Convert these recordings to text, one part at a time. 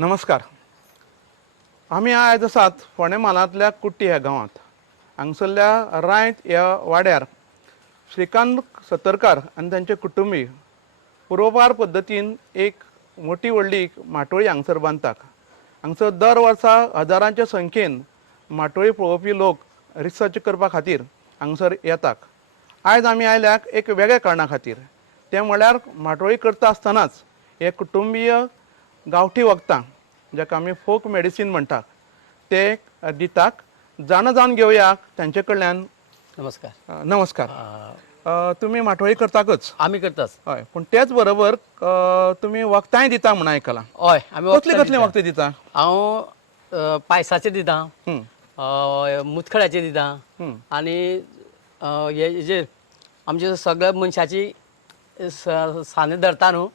नमस्कार. आम्ही आयज आसात फोंडे म्हालांतल्या कुट्टी ह्या गांवांत. हांगसरल्या रायत ह्या वाड्यार श्रीकांत सतरकार आनी तांचे कुटुंबीय पुर्वपार पद्दतीन एक मोठी व्हडली माटोळी हांगसर बांदतात. हांगसर दर वर्सा हजारांच्या संख्येन माटोळी पळोवपी लोक रिसर्च करपा खातीर हांगसर येतात. आयज आमी आयल्याक एक वेगळ्या कारणां खातीर. तें म्हळ्यार माटोळी करता आसतनाच हे कुटुंबीय गांवठी वखदां जाका आमी फोक मेडिसीन म्हणटात ते दितात. जाणून घेवया तांचे कडल्यान. नमस्कार. नमस्कार. तुमी माटोळी करताकच? आम्ही करताच. हय, पूण तेच बरोबर तुमी वखदांय दिता म्हण आयकलां. हय, आमी कसली वखदां दिता? हांव पायसाचे दिता, मुतखड्याचे दिता आनी हेजेर आमचे सगळ्या मनशाची सान्नी धरता न्हू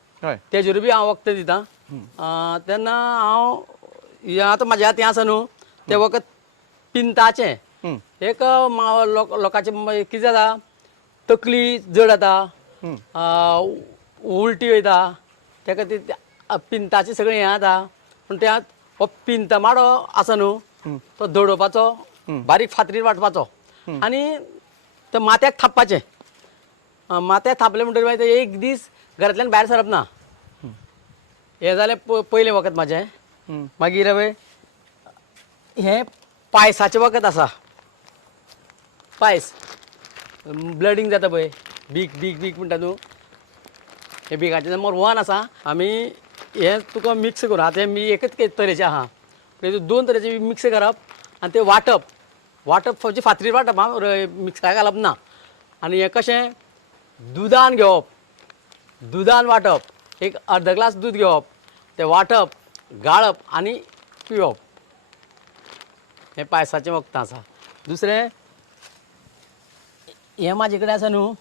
तेजेर बी हांव वखद दिता. तेन्ना हांव आतां म्हाज्या हातीन आसा न्हू ते वखद पिंताचें. एक लोकांचे कितें जाता, तकली जड जाता, उलटी वयता, त्या खातीर पिंताचें सगळें हें जाता. पूण त्या हो पिंत माडो आसा न्हू तो धडोवपाचो, बारीक फातरीर वांटपाचो आनी ते माथ्याक थापपाचें. माथ्याक थापलें म्हणटकीर मागीर एक दीस घरांतल्यान भायर सरप ना. हें जालें पयलें वखद म्हाजें. मागीर हांवें हें पायसाचें वखद आसा. पायस ब्लडिंग जाता पळय, बीक बीक बीक म्हणटा न्हू, हे बिकाचें नंबर 1 आसा. आमी हें तुका मिक्स करून आतां मी एकच तरेचें आहा, दोन तरेचे मिक्स करप आनी तें वांटप. म्हणजे फातरीर वांटप, मिक्सराक घालप ना. आनी हें कशें दुदान घेवप, दुदान वांटप. एक अर्द ग्लास दूद घेवप, तें वांटप, गाळप आनी पिवप. हें पायसाचें वखद आसा. दुसरें हें म्हाजे कडेन आसा न्हू,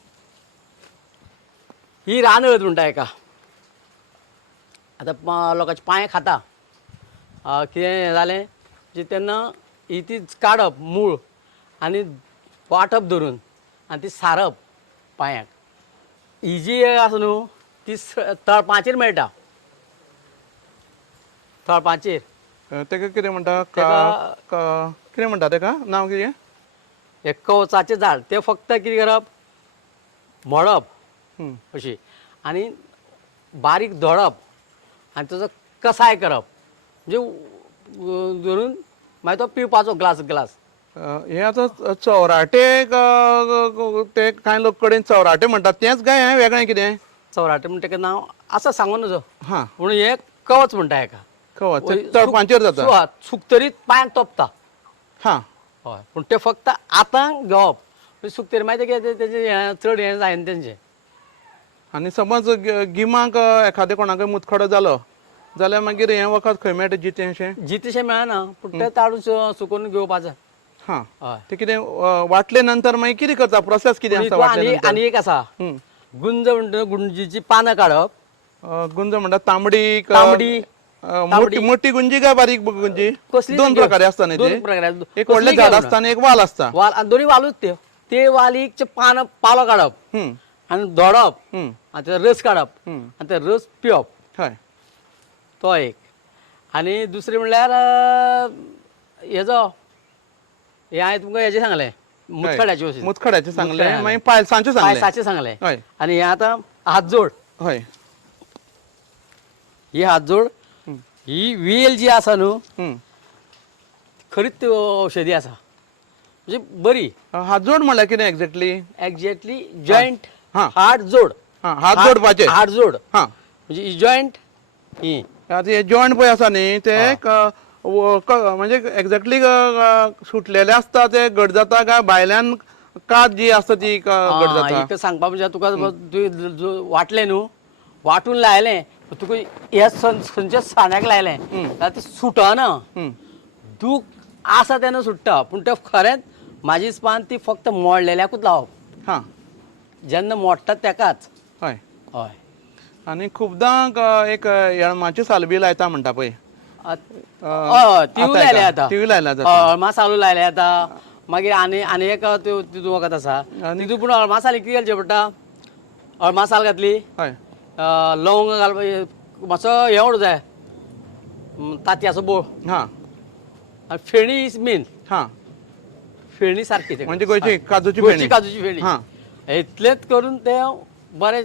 ही रान हळद म्हणटा हेका. आतां लोकांचे पांय खाता, कितें हें जालें म्हणजे तेन्ना ही ती काडप मूळ आनी वांटप धरून आनी ती सारप पांयाक. ही जी आसा न्हू ती तळपांचेर मेळटा. तळपांचेर तेका कितें म्हणटा? कितें म्हणटा तेका? नांव कितें? हें कवचाचें झाड. तें फक्त कितें करप, मळप अशी आनी बारीक दळप आनी ताचो कसाय करप. म्हणजे धरून मागीर तो पिवपाचो ग्लास. हे आतां चवराटे ते कांय लोक कडेन चवराटे म्हणटात तेंच काय हें वेगळें कितें? चवराटे म्हणटा तेका नांव आसा सांगूं नजो. हां, पूण हें कवच म्हणटा हेका. कवच तळपांचेर जाता. सुकतरीत पांयाक तोपता. हां, हय, पूण तें फक्त आतां घेवप. सुकतरी मागीर तेजें चड हें जायना तेंचें. आनी समज गिमाक एखादें कोणाकय मुतखडो जालो जाल्यार मागीर हें वखद खंय मेळटा जितें अशें? जितशें मेळना, पूण तें ताळून सुकोवन घेवपाचें. हां, हय. तें कितें वाटले नंतर मागीर कितें करता? प्रोसेस कितें आसा वाटले नंतर? आनी एक आसा, गुंज म्हणटा गुंजीची पानां काडप. गुंज म्हणटा तांबडी तांबडी मोठी गुंजी काय बारीक गुंजी? कसली दोन प्रकारे आसता न्ही दोन ते? प्रकारे. एक व्हडलें झाड आसता आनी एक वाल आसता. वाल आनी दोनी वालूच त्यो. ते वालीचे पालो काडप आनी धोडप आनी तेजो रस काडप आनी ते रस पिवप. हय, तो एक. आनी दुसरें म्हणल्यार हेजो हें हांवें तुमकां हेजें सांगलें, मुतखड्याचें सांगलें, मागीर पायसाचें सांगलें. पायसाचें सांगलें. हय, आनी हें आतां हातजोड. हय, ही हातजोड, ही वेल जी आसा न्हू खरीच औषधी आसा, म्हणजे बरी. हातजोड म्हणल्यार कितें एक्झॅक्टली जॉयंट हां. हाड जोड. हात जोडपाचे. हाड जोड हां, म्हणजे ही जॉयंट ही. आतां हे जॉयंट पळय आसा न्ही ते म्हणजे एक्झॅक्टली सुटलेले आसता ते घट जाता काय भायल्यान कात जी आसता ती घट जाता? एक सांगपा म्हणजे तुका वाटलें न्हू, वाटून लायलें तुका ह्या खंयच्या साण्याक लायलें जाल्यार तें सुटना. दूख आसा तेन्ना सुट्टा, पूण तें खरेंच म्हाजी हिसपान ती फक्त मोडलेल्याकूच लावप. हां, जेन्ना मोडटा तेकाच. हय. हय. आनी खुबदां एक येळमाची साल बी लायता म्हणटा पळय. तिवूय लायल्या जाता. तिवूय लायल्या जाता. अळमा सालू लायल्या जाता. मागीर आनी एक तितून वखद आसा. तितून पूण अळमा साली कितें घालचें पडटा, अळमा साल घातली, हय, लवंग घालप, मातसो हे उडो जाय, तांतयाचो बोळ हा आनी फेणी इज मेन. हा फेणी सारकी ते म्हणजे गोंयची काजूची गोंयची फेणी. काजूची फेणी. हा इतलेंच करून ते बरें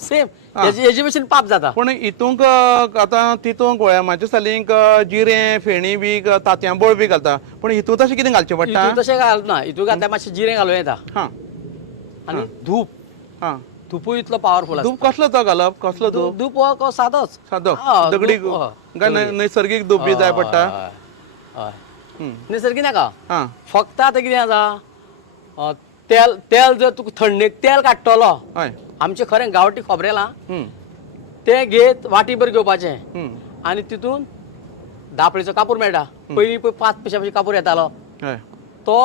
सेम हा. हेजी भशेन पाप जाता. पूण हितूंक आतां तितूंक गोळ्यामाच्या सालींक जिरें फेणी बी तांतयां बोळ बी घालता पूण हितूं तशें कितें घालचें पडटा? हितून तशें घालना. हितून घातल्यार मातशें जिरें घालूं येता हा आनी धूप. हा धुपूय इतलो पावरफूल धूप कसलो तो घालप? कसलो धूप? धूप हो सादोच. सादो हय, दगडी धूप, हय, काय दगडी. नैसर्गीक धूप बी जाय पडटा? हय, हय. हं. निसर्गी नाका. हा फक्त आतां कितें जाता तेल तेल जर तुका थंडेक तेल काडटलो हय आमचें खरें गांवठी खोबरेल आं हं, तें घेत वाटीभर घेवपाचें हं, आनी तितून दापळेचो कापूर मेळटा. पयलीं पळय 5 पयशांचो कापूर येतालो हय तो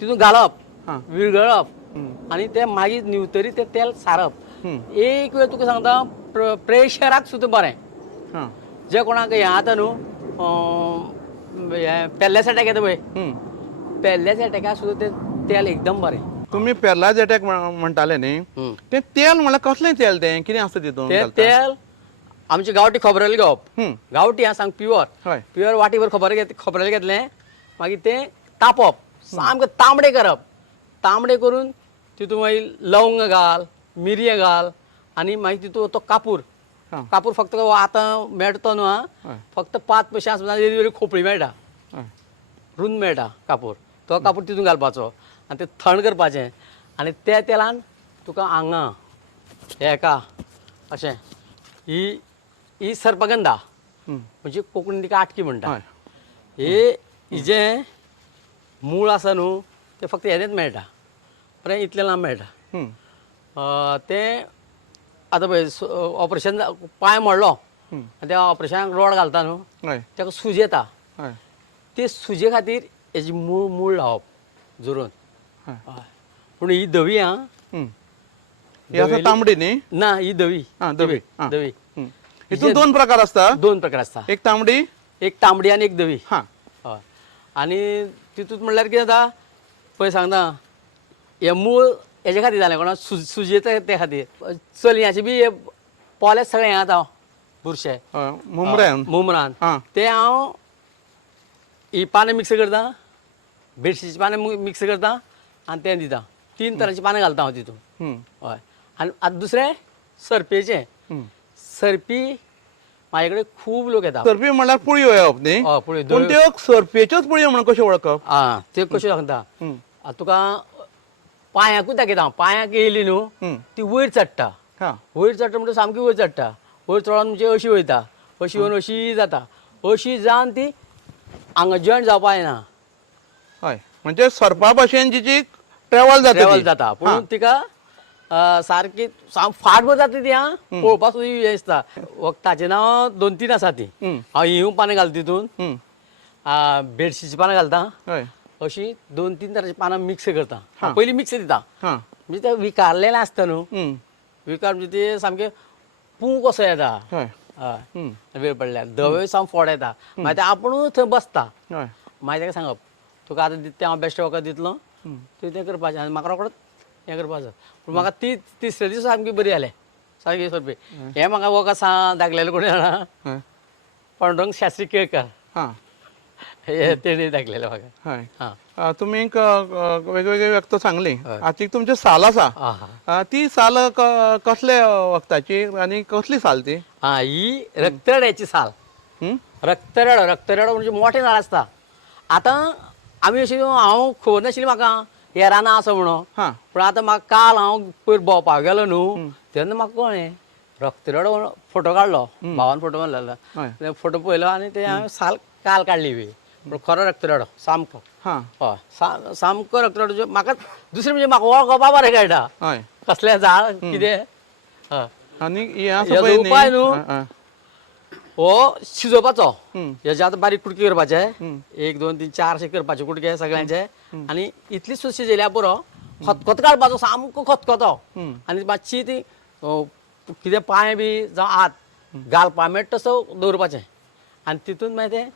तितून घालप हा विरगळप हं, आनी तें मागीर निवतरी तें तेल सारप. हं, एक वेळ तुका सांगता प्रेशराक सुद्दां बरें. हा जे कोणाक हें आतां न्हू हें पेल्ल्या अटॅक येता पळय हं. पेल्ल्या अटॅकाक सुद्दां तें तेल एकदम बरें. तुमी पेर्लाज अटॅक म्हणटाले न्ही तें तेल म्हणल्यार कसलें तेल तें कितें आसता तितून तें घालता? तेल आमचे गांवठी खोबरेल घेवप. हं, गांवठी सांग प्युअर हय प्युअर वाटीभर खोबरेल घेतलें मागीर तें तापोवप सामकें तांबडें करप. तांबडें करून तितून मागीर लवंग घाल मिरये घाल आनी मागीर तितून तो कापूर हा कापूर फक्त आतां मेळटा न्हू हय फक्त 5 पयशे सुद्दां वेगळी खोपळी मेळटा हय रुंद मेळटा कापूर. तो कापूर तितून घालपाचो आनी तें थंड करपाचें आनी त्या तेलान तुका हांगा हेका अशें ही सर्पगंधा हं, म्हणजे कोंकणीन तिका आटकी म्हणटा. हय हिजें मूळ आसा न्हू तें फक्त हेजेंच मेळटा बरें इतलें लांब मेळटा. हं, तें आतां पळय ऑपरेशन पांय मोडलो हं, आनी त्या ऑपरेशनाक रॉड घालता न्हू हय ताका सूज येता. हय ते सुजे खातीर हेजी मूळ लावप जोरून. हय पूण ही धवी आं हं. ही आसा तांबडी न्ही? ना ही धवी हा धवी हा धवी हं. हितून 2 प्रकार आसता? 2 प्रकार आसता. एक तांबडी एक तांबडी आनी एक धवी. हा हय आनी तितूंत म्हणल्यार कितें जाता पळय सांगता हें मूळ हेजे खातीर जालें कोणा सुज येता ते खातीर. चलयांचे बी पोले सगळें हें जाता बुरशे मुमऱ्यान मुमरान हा ते हांव ही पानां मिक्स करता बेडशीटची पानां मिक्स करता आनी तें दिता. 3 तरांची पानां घालता हांव तितून. हं, हय आनी आतां दुसरें सर्पेचें. हं. सर्पी म्हाजे कडेन खूब लोक येता. सर्पी म्हणल्यार पुळयो येवप न्ही? हय पुळयो पूण त्यो सर्पेच्योच पुळयो म्हणून कशें वळखप? आं त्यो कश्यो सांगता हं, आतां तुका पांयाकूच दाखयता हांव. पांयाक येयली न्हू हं. ती वयर चडटा. हा वयर चडटा म्हणटा सामकी वयर चडटा. वयर चडोन म्हणजे अशी वयता अशी येवन अशी जाता. अशी जावन ती हांगा जॉयंट जावपा जायना. हय म्हणजे सर्पा भशेन जिची ट्रॅव्हल जाता ट्रॅव्हल ती. जाता हा. पूण तिका सारकी फाटभर जाता ती आं पळोवपाक सुद्दां हें दिसता. वखदाचें नांव 2-3 आसा ती. हं, हांव हिंव पानां घालता तितून हं. बेडशीटची पानां घालता हय अशी 2-3 तरांची पानां मिक्स करता. हा. पयलीं मिक्स दिता हा म्हणजे ते विकारलेलें आसता न्हू हं, विकार म्हणजे ते सामकें पू कसो येता. हय हय हं, वेळ पडल्यार धवे सावन फोड येता मागीर ते आपुणूच थंय बसता. हय मागीर ताका सांगप तुका आतां तें हांव बेश्टें वखद दितलो हं. तुवें तें करपाचें आनी म्हाका रोखडोच हें करपाचो. पूण म्हाका ती तिसरे दीस सामकी बरी जालें सारकी सर्पी. हें म्हाका वखद दाखयलेलें कोणी जाणा हय पांडुरंग शास्त्री केळकर हा हे तेणी दाखयलेलें म्हाका. हय हां तुमी वेगवेगळी व्यक्त सांगली. हय. हाची तुमची साल आसा आहा ती साल कसल्या वखदाची आनी कसली साल ती? हां ही रक्तरेड्याची साल. हं? रक्तरेडो म्हणजे मोठें झाड आसता. आतां आमी अशी हांव खबर नाशिल्ली म्हाका हें रानां आसा म्हणून. हा पूण आतां म्हाका काल हांव पयर भोंवपाक गेलो न्हू तेन्ना म्हाका कळ्ळें रक्तरेडो फोटो काडलो भावान फोटो मारलेलो. हय फोटो पळयलो आनी ते हांवें साल काल काडली बी. पूण खरो रक्तरेडो सामको. हा हय सामको रक्तरेडो म्हाका दुसरें म्हणजे म्हाका वळखोपा बरें कळटा हय कसलें झाड कितें. हय आनी हें आसा हेजो पळय उपाय न्हू न्ही हो शिजोवपाचो. हं, हेजे आतां बारीक कुडके करपाचे हं. 1 2 3 4 अशे करपाचे कुडके सगळ्यांचे आनी इतली सुद्दां शिजयल्यार पुरो खतखतो काडपाचो सामको खतखतो हं. आनी मातशी ती कितें पांय बी जावं हात घालपा मेळटा तसो दवरपाचें आनी तितून मागीर तें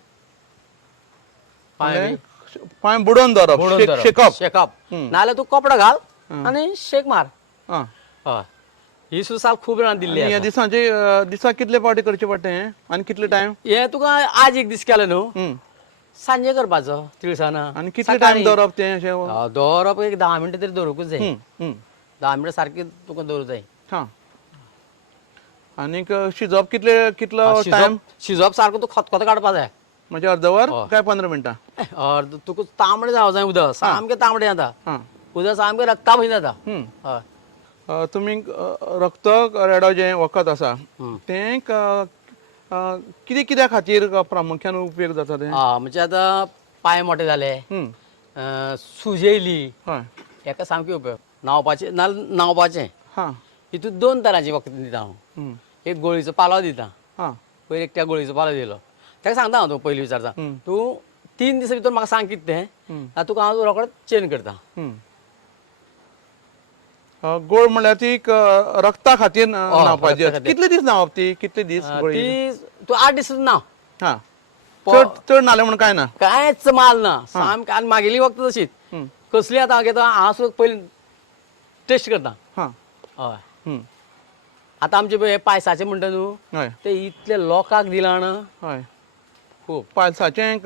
पांय बी पांय बुडोवन दवरप मोडून धरप, शेकप. शेकप हं. नाजाल्यार तूं कपडो घाल आनी शेक मार. आं हय ही सुद्धा साल खूब जाणां दिल्ली ह्या दिसांचे दिसा कितले पावटी करचे पडटा हें आनी कितले टायम हे तुका आज एक दीस केलो न्हू सांजे करपाचो तिळसाना आनी कितले टायम दवरप तें अशें दवरप एक 10 मिनटां तरी दवरूंकूच जाय हं. 10 मिनटां सारकी तुका दवरूंक जाय हां आनीक शिजप कितलो टायम शिजप सारको तू खतखतो काडपा जाय म्हणजे अर्दवर काय 15 मिनटां अर्द तुका तांबडें जावं जाय उदक सामकें तांबडें जाता हां उदक सामकें रक्ता भशेन जाता हं. हय तुमी रक्त रेडो जें वखद आसा तें कितें कित्या खातीर प्रामुख्यान उपयोग जाता तें म्हणजे आतां पांय मोठे जाले हं. सूज येयली हय हेका सामकें उपयोग न्हांवपाचें नाल्यार न्हांवपाचें हां हितून 2 तरांची वखद दिता हांव हं. एक गोळीचो पालो दिता हां पयलीं एकट्या गोळीचो पालो दिलो ताका सांगता हांव पयलीं विचारता तूं 3 दिसां भितर म्हाका सांग कितें तें आतां तुका हांव रोखडोच चेंज करता हं. गोळ म्हणल्यार ती रक्ता खातीर न्हांवपाची रक्ता खातीर. कितले दीस न्हांवप ती कितले दीस गोळी ती तूं 8 दीस न्हांव हां चड न्हालें म्हणून काय ना कांयच माल ना सामकें आनी म्हागेली वखद तशीच हं. कसली आतां हांव घेता हांव सुद्दां पयलीं टेस्ट करता हां हय हं. आतां आमचे पळय पायसाचें म्हणटा न्हू हय ते इतले लोकांक दिलां ना हय खूब पायल्साचें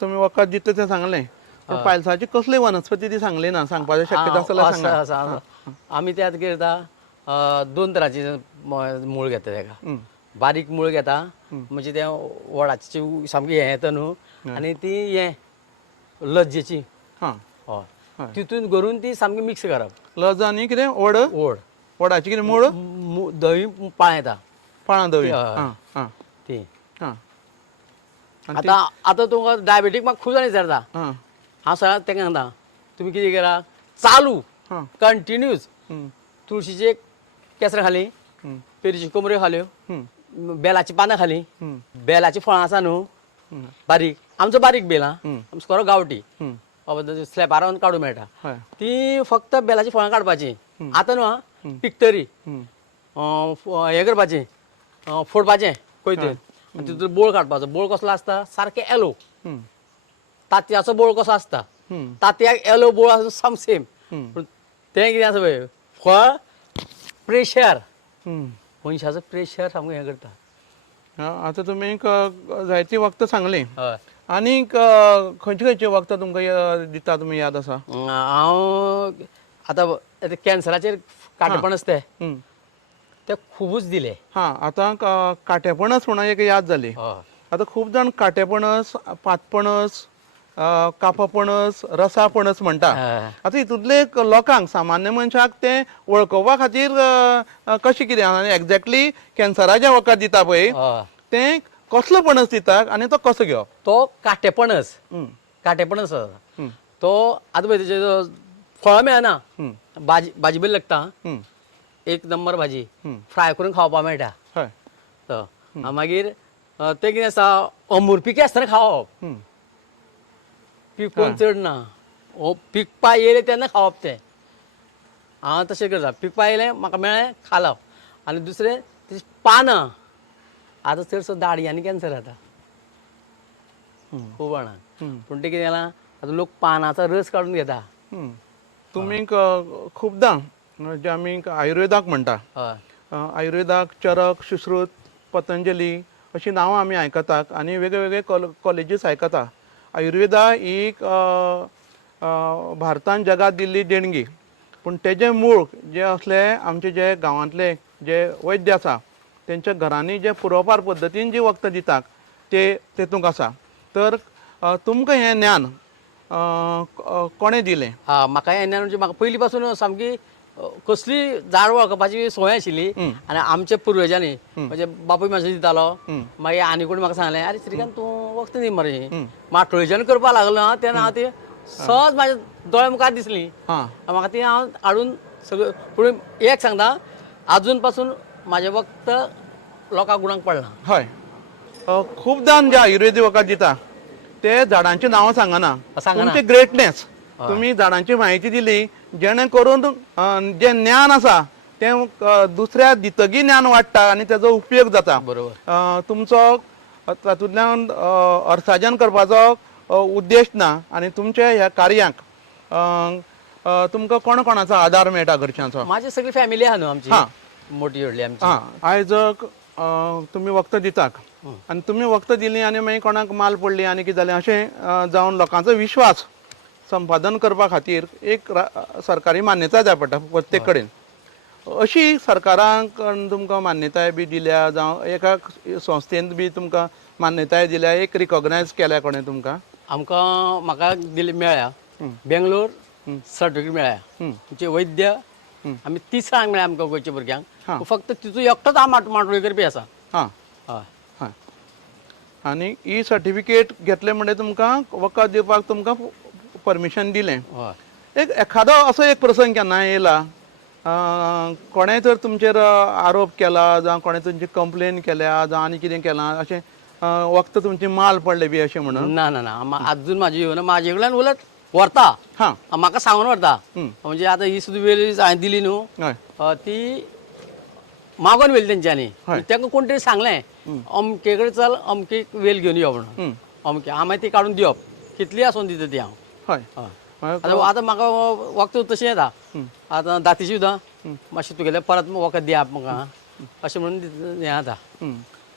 तुमी वखद दितलें तें सांगलें पण पायल्साची कसली वनस्पती ती सांगली ना सांगपाचें शक्यता आसा जाल्यार सांगा आसा आमी ते आतां कितें करता 2 तरांची मूळ घेता ताका हं. बारीक मूळ घेता म्हणजे ते वडाची सामकी हें येता न्हू आनी ती हें लज्जेची हां हय तितून करून ती सामकी मिक्स करप लज आनी कितें वड ओड वडाची कितें मूळ दही पाळ येता पाळां दवी हय. हां हां ती हां आतां तुमकां डायबेटीक म्हाका खूब जाण विचारता हां हांव सगळ्यांक तेका सांगता तुमी कितें करा चालू हां कंटिन्यूज हं. तुळशीचे केसरां खाली हं. पेरीची कोमऱ्यो खाल्यो हं. बेलाची पानां खाली हं. बेलाची फळां आसा न्हू हं. बारीक आमचो बारीक बेल आं हं. आमचो खरो गांवठी हं. स्लॅबार रावन काडूं मेळटा हय ती फक्त बेलाची फळां काडपाची आतां न्हू आं पिकतरी हं. हें करपाचें फोडपाचें कोयतेर तितून बोळ काडपाचो बोळ कसलो आसता सारकें येलो हं. तांतयाचो बोळ कसो आसता हं. तांतयाक येलो बोळ आसा साम सेम हं. पूण तें कितें आसा पळय फळ प्रेशर हं. मनशाचो प्रेशर सामको हें करता आतां तुमी जायती वखदां सांगली हय आनीक खंयची खंयची वखदां तुमकां दिता तुमी याद आसा हांव आतां कॅन्सराचेर कांटेपणस हं. ते खुबूच दिले हां आतां कांटेपणस म्हणून एक याद जाली हय आतां खूब जाण कांटेपणस पातपणस कापपणस रसापणस म्हणटा आतां हितूंतले लोकांक सामान्य मनशाक तें वळखोवपा खातीर कशें कितें आनी एक्झॅक्टली कॅन्सराचें वखद दिता पळय हय तें कसलो पणस दितात आनी तो कसो घेवप तो कांटेपणस हं. कांटेपणस आसा हं. तो आतां पळय तेजे फळां मेळना हं. भाजी बरी लागता हं. एक नंबर भाजी हं. फ्राय करून खावपा मेळटा हय तो मागीर तें कितें आसा अमूर पिके आसतना खावप हं. पिकोवन चड ना पिकपा येयलें तेन्ना खावप तें हांव तशें करता पिकपा येयलें म्हाका मेळ्ळें खालो आनी दुसरें तेजी पानां आतां चडसो दाडयांनी कॅन्सर जाता खूब जाणांक पूण तें कितें जालां आतां लोक पानाचो रस काडून घेता तुमी खुबदां जे आमी आयुर्वेदाक म्हणटा हय आयुर्वेदाक चरक सुश्रुत पतंजली अशीं नांवां आमी आयकतात आनी वेगळे वेगळे कॉलेजीस आयकता आयुर्वेदा ही भारतान जगात दिल्ली देणगी पूण तेजें मूळ जें असलें आमचे जे गांवांतले जे वैद्य आसा तेंच्या घरांनी जे पुरोपार पद्दतीन जी वखदां दितात ते तेतूंक आसा तर तुमकां हें ज्ञान कोणें दिलें म्हाका हें म्हणजे म्हाका पयलीं पासून सामकी कसली झाड वळखपाची संवय आशिल्ली आनी आमच्या पुर्वजांनी म्हणजे बापूय म्हाजो दितालो मागीर आनी कोणी म्हाका सांगलें अरे श्रीकांत तूं वखदां दी मरे माटोळेच्यान करपा लागलो ना तेन्ना हांव ती सहज म्हाज्या दोळ्या मुखार दिसली म्हाका ती हांव हाडून सगळें पूण एक सांगता आजून पासून म्हाजें वखद लोकांक गुणाक पडलां हय खूबदां जे आयुर्वेदीक वखद दिता ते झाडांची नांवां सांगना तुमचे ग्रेटनेस तुमी झाडांची म्हायती दिली जेणे करून जें ज्ञान आसा तें दुसऱ्या दितगी ज्ञान वाडटा आनी तेजो उपयोग जाता बरोबर तुमचो तातूंतल्यान अर्थार्जन करपाचो उद्देश ना आनी तुमच्या ह्या कार्याक तुमकां कोण कोणाचो आदार मेळटा घरच्यांचो म्हाजी सगळी फॅमिली आहा न्हू आमची मोठी जोडली आमची हां आयज तुमी वखदां दितात आनी तुमी वखदां दिलीं आनी मागीर कोणाक माल पडली आनी कितें जालें अशें जावन लोकांचो विश्वास संपादन करपा खातीर एक सरकारी मान्यताय जाय पडटा प्रत्येक कडेन अशी सरकाराक तुमकां मान्यताय बी दिल्या जावं एका संस्थेन बी तुमकां मान्यताय दिल्या एक रिकॉग्नायज केल्या कोणें तुमकां आमकां म्हाका दिली मेळ्ळ्या बेंगलोर सर्टिफिकेट मेळ्ळ्या आमचे वैद्य आमी 30 जाणांक मेळ्ळ्या आमकां गोंयच्या भुरग्यांक फक्त तितून एकटोच हांव माटोळी करपी आसा हां हय हय आनी ही सर्टिफिकेट घेतले म्हणटकीर तुमकां वखद दिवपाक तुमकां परमिशन दिलें हय एक एखादो असो एक प्रसंग केन्ना येयला कोणें तर तुमचेर आरोप केला जावं कोणें तुमची कंप्लेन केल्या जावं आनी कितें केलां अशें वखद तुमची माल पडले बी अशें म्हणून ना ना ना अजून म्हाजी येवना म्हाजे कडल्यान उलट व्हरता हां म्हाका सांगून व्हरता म्हणजे आतां ही सुद्दां वेल हांवें दिली न्हू हय ती मागोन वेली तेंच्यांनी तांकां कोण तरी सांगलें अमके कडेन चल अमके वेल घेवन यो म्हणून अमके हांव मागीर ती काडून दिवप कितली आसून दिता ती हांव हय आतां म्हाका वखद तशें येता आतां दातीची सुद्दां मातशें तुगेलें परत वखद दिया म्हाका अशें म्हणून हें जाता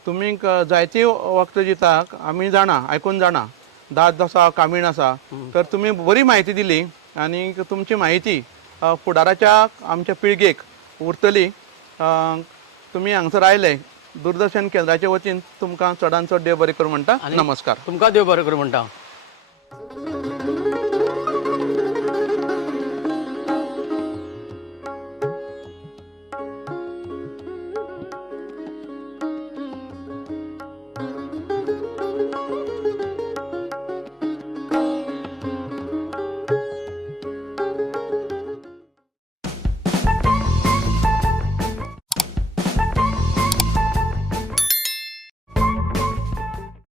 तुमी जायती वखदां दितात आमी जाणा आयकून जाणा दात आसा कामीण आसा तर तुमी बरी म्हायती दिली आनी तुमची म्हायती फुडाराच्या आमच्या पिळगेक उरतली तुमी हांगसर आयले दूरदर्शन केंद्राचे वतीन तुमकां चडांत चड देव बरें करूं म्हणटा नमस्कार तुमकां देव बरें करूं म्हणटा